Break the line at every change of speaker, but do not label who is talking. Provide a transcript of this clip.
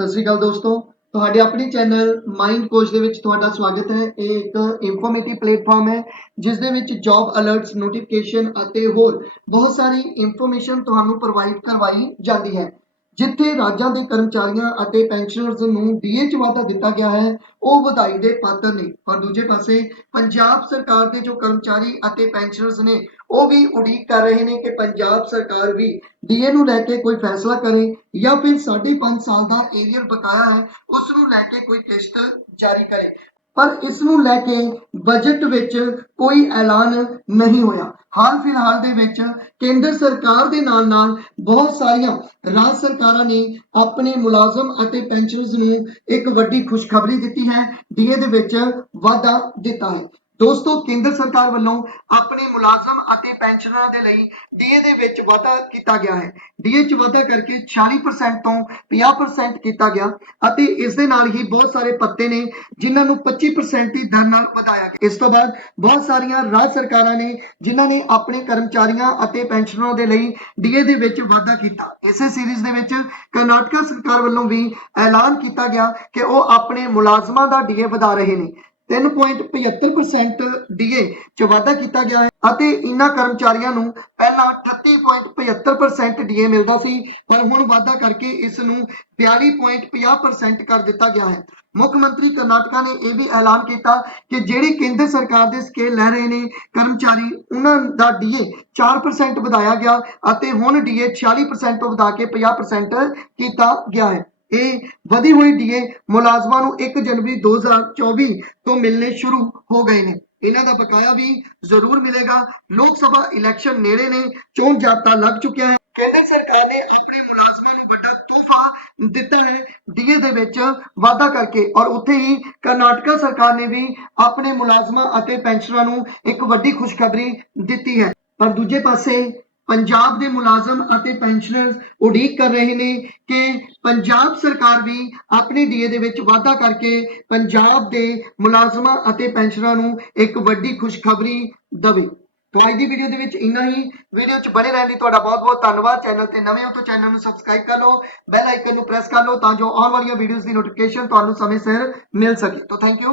ਸਤਿ ਸ਼੍ਰੀ ਅਕਾਲ ਦੋਸਤੋ। ਤੁਹਾਡੇ ਆਪਣੇ ਚੈਨਲ ਮਾਈਂਡ ਕੋਚ ਦੇ ਵਿੱਚ ਤੁਹਾਡਾ ਸਵਾਗਤ ਹੈ। ਇਹ ਇੱਕ ਇਨਫੋਰਮੇਟਿਵ ਪਲੇਟਫਾਰਮ ਹੈ, ਜਿਸ ਦੇ ਵਿੱਚ ਜੌਬ ਅਲਰਟਸ ਨੋਟੀਫਿਕੇਸ਼ਨ ਅਤੇ ਹੋਰ ਬਹੁਤ ਸਾਰੀ ਇਨਫੋਰਮੇਸ਼ਨ ਤੁਹਾਨੂੰ ਪ੍ਰੋਵਾਈਡ ਕਰਵਾਈ ਜਾਂਦੀ ਹੈ। ਜਿੱਥੇ ਰਾਜਾਂ ਦੇ ਕਰਮਚਾਰੀਆਂ ਅਤੇ ਪੈਨਸ਼ਨਰਜ਼ ਨੂੰ ਡੀਏ 'ਚ ਵਾਧਾ ਦਿੱਤਾ ਗਿਆ ਹੈ, ਉਹ ਵਧਾਈ ਦੇ ਪਾਤਰ ਨੇ। ਪਰ ਦੂਜੇ ਪਾਸੇ, ਪੰਜਾਬ ਸਰਕਾਰ ਦੇ ਜੋ ਕਰਮਚਾਰੀ ਅਤੇ ਪੈਨਸ਼ਨਰਜ਼ ਨੇ, ਉਹ ਵੀ ਉਡੀਕ ਕਰ ਰਹੇ ਨੇ ਕਿ ਪੰਜਾਬ ਸਰਕਾਰ ਵੀ ਡੀਏ ਨੂੰ ਲੈ ਕੇ ਕੋਈ ਫੈਸਲਾ ਕਰੇ ਜਾਂ ਫਿਰ 5.5 ਸਾਲ ਦਾ ਏਰੀਅਰ ਬਕਾਇਆ ਹੈ, ਉਸ ਨੂੰ ਲੈ ਕੇ ਕੋਈ ਕਿਸ਼ਤ ਜਾਰੀ ਕਰੇ। ਪਰ ਇਸ ਨੂੰ ਲੈ ਕੇ ਬਜਟ ਵਿੱਚ ਕੋਈ ਐਲਾਨ ਨਹੀਂ ਹੋਇਆ। ਹਾਲ ਫਿਲਹਾਲ ਦੇ ਵਿੱਚ ਕੇਂਦਰ ਸਰਕਾਰ ਦੇ ਨਾਲ ਨਾਲ ਬਹੁਤ ਸਾਰੀਆਂ ਰਾਜ ਸਰਕਾਰਾਂ ਨੇ ਆਪਣੇ ਮੁਲਾਜ਼ਮ ਅਤੇ ਪੈਨਸ਼ਨਰਜ਼ ਨੂੰ ਇੱਕ ਵੱਡੀ ਖੁਸ਼ਖਬਰੀ ਦਿੱਤੀ ਹੈ। ਡੀਏ ਦੇ ਵਿੱਚ ਵਾਧਾ ਦਿੱਤਾ ਹੈ। ਦੋਸਤੋ, ਕੇਂਦਰ ਸਰਕਾਰ ਵੱਲੋਂ ਆਪਣੇ ਮੁਲਾਜ਼ਮ ਅਤੇ ਪੈਨਸ਼ਨਰਾਂ ਦੇ ਲਈ ਡੀਏ ਦੇ ਵਿੱਚ ਵਾਧਾ ਕੀਤਾ ਗਿਆ ਹੈ। ਡੀਏ 'ਚ ਵਾਧਾ ਕਰਕੇ 40% ਤੋਂ 50% ਕੀਤਾ ਗਿਆ ਅਤੇ ਇਸ ਦੇ ਨਾਲ ਹੀ ਬਹੁਤ ਸਾਰੇ ਪੱਤੇ ਨੇ ਜਿਨ੍ਹਾਂ ਨੂੰ 25% ਦੀ ਦਰ ਨਾਲ ਵਧਾਇਆ ਗਿਆ। ਇਸ ਤੋਂ ਬਾਅਦ ਬਹੁਤ ਸਾਰੀਆਂ ਰਾਜ ਸਰਕਾਰਾਂ ਨੇ ਜਿਨ੍ਹਾਂ ਨੇ ਆਪਣੇ ਕਰਮਚਾਰੀਆਂ ਅਤੇ ਪੈਨਸ਼ਨਰਾਂ ਦੇ ਲਈ ਡੀਏ ਦੇ ਵਿੱਚ ਵਾਧਾ ਕੀਤਾ। ਇਸੇ ਸੀਰੀਜ਼ ਦੇ ਵਿੱਚ ਕਰਨਾਟਕਾ ਸਰਕਾਰ ਵੱਲੋਂ ਵੀ ਐਲਾਨ ਕੀਤਾ ਗਿਆ ਕਿ ਉਹ ਆਪਣੇ ਮੁਲਾਜ਼ਮਾਂ ਦਾ ਡੀਏ ਵਧਾ ਰਹੇ ਨੇ। 3.75% ਡੀਏ ਚ ਵਾਧਾ ਕੀਤਾ ਗਿਆ ਹੈ ਅਤੇ ਇਨ੍ਹਾਂ ਕਰਮਚਾਰੀਆਂ ਨੂੰ ਪਹਿਲਾਂ 38.75% ਡੀਏ ਮਿਲਦਾ ਸੀ, ਪਰ ਹੁਣ ਵਾਧਾ ਕਰਕੇ ਇਸ ਨੂੰ 42.50% ਕਰ ਦਿੱਤਾ ਗਿਆ ਹੈ। ਮੁੱਖ ਮੰਤਰੀ ਕਰਨਾਟਕਾ ਨੇ ਇਹ ਵੀ ਐਲਾਨ ਕੀਤਾ ਕਿ ਜਿਹੜੇ ਕੇਂਦਰ ਸਰਕਾਰ ਦੇ ਸਕੇਲ ਲੈ ਰਹੇ ਨੇ, ਕਰਮਚਾਰੀ ਉਹਨਾਂ ਦਾ ਡੀਏ 4% ਵਧਾਇਆ ਗਿਆ ਅਤੇ ਹੁਣ ਡੀਏ 46% ਤੋਂ ਵਧਾ ਕੇ 50% ਕੀਤਾ ਗਿਆ ਹੈ। ਇਹ ਵਧੀ ਹੋਈ ਡੀਏ ਮੁਲਾਜ਼ਮਾਂ ਨੂੰ 1 ਜਨਵਰੀ 2024 ਤੋਂ ਮਿਲਣੇ ਸ਼ੁਰੂ ਹੋ ਗਏ ਨੇ। ਇਹਨਾਂ ਦਾ ਬਕਾਇਆ ਵੀ ਜ਼ਰੂਰ ਮਿਲੇਗਾ। ਲੋਕ ਸਭਾ ਇਲੈਕਸ਼ਨ ਨੇੜੇ ਨੇ, ਚੋਣ ਜਾਬਤਾ ਲੱਗ ਚੁੱਕਿਆ ਹੈ। ਕੇਂਦਰ ਸਰਕਾਰ ਨੇ ਆਪਣੇ ਮੁਲਾਜ਼ਮਾਂ ਨੂੰ ਵੱਡਾ ਤੋਹਫਾ ਦਿੱਤਾ ਹੈ। ਡੀਏ ਦੇ ਵਿੱਚ ਵਾਧਾ ਕਰਕੇ ਔਰ ਉੱਥੇ ਹੀ ਕਰਨਾਟਕਾ ਸਰਕਾਰ ਨੇ ਵੀ ਆਪਣੇ ਮੁਲਾਜ਼ਮਾਂ ਅਤੇ ਪੈਨਸ਼ਨਰਾਂ ਨੂੰ ਇੱਕ ਵੱਡੀ ਖੁਸ਼ਖਬਰੀ ਦਿੱਤੀ ਹੈ। ਪਰ ਦੂਜੇ ਪਾਸੇ ਪੰਜਾਬ ਦੇ ਮੁਲਾਜ਼ਮ ਅਤੇ ਪੈਨਸ਼ਨਰਸ ਉਡੀਕ ਕਰ ਰਹੇ ਨੇ ਕਿ ਪੰਜਾਬ ਸਰਕਾਰ ਵੀ ਆਪਣੀ ਡੀਏ ਦੇ ਵਿੱਚ ਵਾਧਾ ਕਰਕੇ ਪੰਜਾਬ ਦੇ ਮੁਲਾਜ਼ਮਾਂ ਅਤੇ ਪੈਨਸ਼ਨਰਾਂ ਨੂੰ ਇੱਕ ਵੱਡੀ ਖੁਸ਼ਖਬਰੀ ਦੇਵੇ। ਤਾਂ ਅੱਜ ਦੀ ਵੀਡੀਓ ਦੇ ਵਿੱਚ ਇੰਨਾ ਹੀ। ਵੀਡੀਓ 'ਚ ਬਣੇ ਰਹਿਣ ਲਈ ਤੁਹਾਡਾ ਬਹੁਤ-ਬਹੁਤ ਧੰਨਵਾਦ। ਚੈਨਲ ਤੇ ਨਵੇਂ ਹੋ ਤਾਂ ਚੈਨਲ ਨੂੰ ਸਬਸਕ੍ਰਾਈਬ ਕਰ ਲਓ। ਬੈਲ ਆਈਕਨ ਨੂੰ ਪ੍ਰੈਸ ਕਰ ਲਓ ਤਾਂ ਜੋ ਆਉਣ ਵਾਲੀਆਂ ਵੀਡੀਓਜ਼ ਦੀ ਨੋਟੀਫਿਕੇਸ਼ਨ ਤੁਹਾਨੂੰ ਸਮੇਂ ਸਿਰ ਮਿਲ ਸਕੇ। ਤਾਂ ਥੈਂਕ ਯੂ